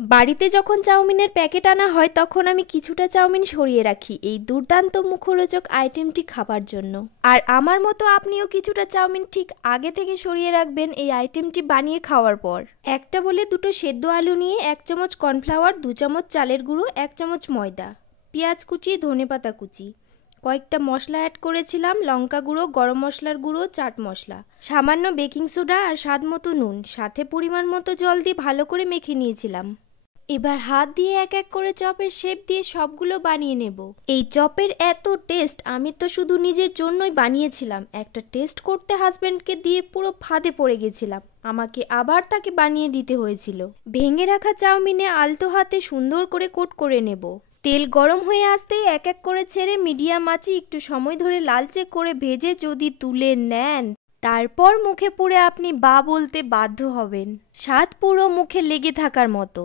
বাড়িতে যখন চাউমিনের প্যাকেট আনা হয় তখন আমি কিছুটা চাউমিন সরিয়ে রাখি এই দুর্দান্ত মুখরোচক আইটেমটি খাবার জন্য। আর আমার মতো আপনিও কিছুটা চাউমিন ঠিক আগে থেকে সরিয়ে রাখবেন এই আইটেমটি বানিয়ে খাওয়ার পর। একটা বলে দুটো সেদ্ধ আলু নিয়ে 1 চামচ কর্নফ্লাওয়ার, 2 চামচ চালের গুঁড়ো, 1 চামচ ময়দা, পেঁয়াজ কুচি, ধনেপাতা কুচি, কয়েকটা মশলা অ্যাড করেছিলাম, লঙ্কা গুঁড়ো, গরম মশলার গুঁড়ো, চাট মশলা, সামান্য বেকিং সোডা আর স্বাদ মতো নুন, সাথে পরিমাণ মতো জল দিয়ে ভালো করে মেখে নিয়েছিলাম। এবার হাত দিয়ে এক এক করে চপের শেপ দিয়ে সবগুলো বানিয়ে নেব। এই চপের এত টেস্ট, আমি তো শুধু নিজের জন্যই বানিয়েছিলাম। একটা টেস্ট করতে হাজব্যান্ডকে দিয়ে পুরো ফাঁদে পড়ে গেছিলাম, আমাকে আবার তাকে বানিয়ে দিতে হয়েছিল। ভেঙে রাখা চাউমিনে আলতো হাতে সুন্দর করে কোট করে নেব। তেল গরম হয়ে আসতেই এক এক করে ছেড়ে মিডিয়াম আঁচে একটু সময় ধরে লালচে করে ভেজে যদি তুলে নেন, তারপর মুখে পুরে আপনি বা বলতে বাধ্য হবেন। স্বাদ পুরো মুখে লেগে থাকার মতো।